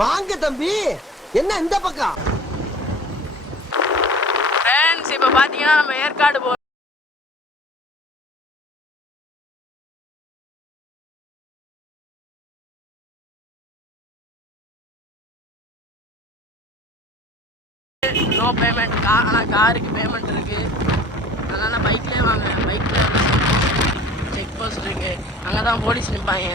வாங்க தம்பி, என்ன இந்த பக்கம்? ஃப்ரெண்ட்ஸ், இப்போ பார்த்தீங்கன்னா நம்ம ஏற்காடு போகிறோம். நோ பேமெண்ட், ஆனால் காருக்கு பேமெண்ட் இருக்குது. அதனால் பைக்லேயே வாங்க. பைக்கில் செக் போஸ்ட் இருக்குது, அங்கே தான் போலீஸ் நிற்பாங்க.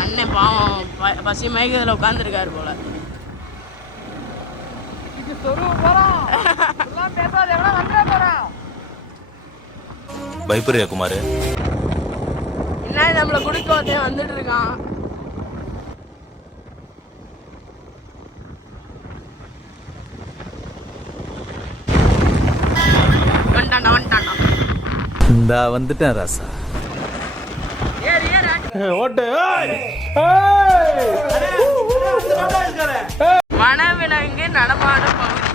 அண்ணன் பாவம் பசி மயக்கத்தில் உட்காந்துருக்காரு போல. பயப்படுறியா குமார்? என்ன நம்மளை குடிக்க ஒருத்தன் வந்துட்டு இருக்கான். இந்த வந்துட்டேன் ராசா. வனவிலங்கு நடமாடும் பகுதி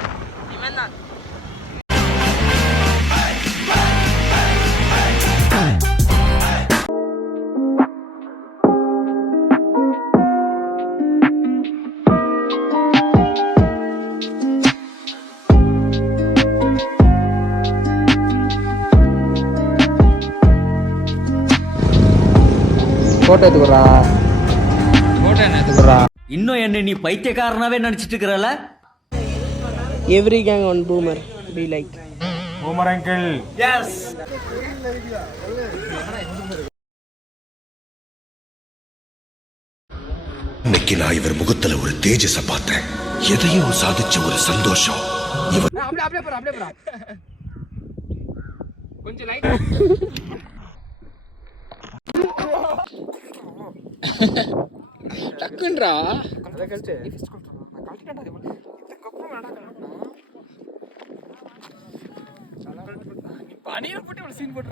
இவன் தான். இன்னும் என்ன நீ பைத்தியக்காரனாவே நினைச்சிட்டு இருக்கறல? Every gang one boomer be like boomer uncle. Yes. இன்னைக்கு நான் இவர் முகத்துல ஒரு தேஜஸ பார்த்தேன். எதையும் சாதிச்ச ஒரு சந்தோஷம். கொஞ்சம் லைட் டக்குன்றா அத கழிச்சு பனியில போட்டு ஒரு சீன் போட்டு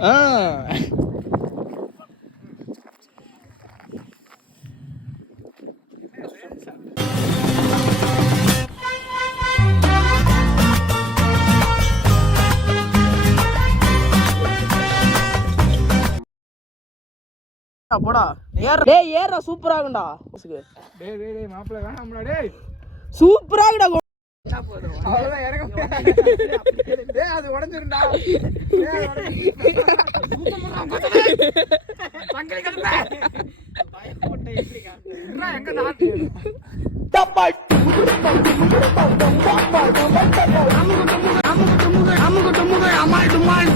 போடா. டேய் ஏறா, சூப்பரா இருக்குடா. டேய் டேய் டேய் மாப்ள வேணாம்டா. டேய் சூப்பரா இருக்குடா. அவ்வளவுதான் இறங்க. டேய் அது உடைஞ்சிரும்டா. சங்கலி கடுப்ப. பயப்பட்ட எப்படி காட்டுறா? எங்க நாட்டு டப்பாய் அமுகு அமால் டுமால்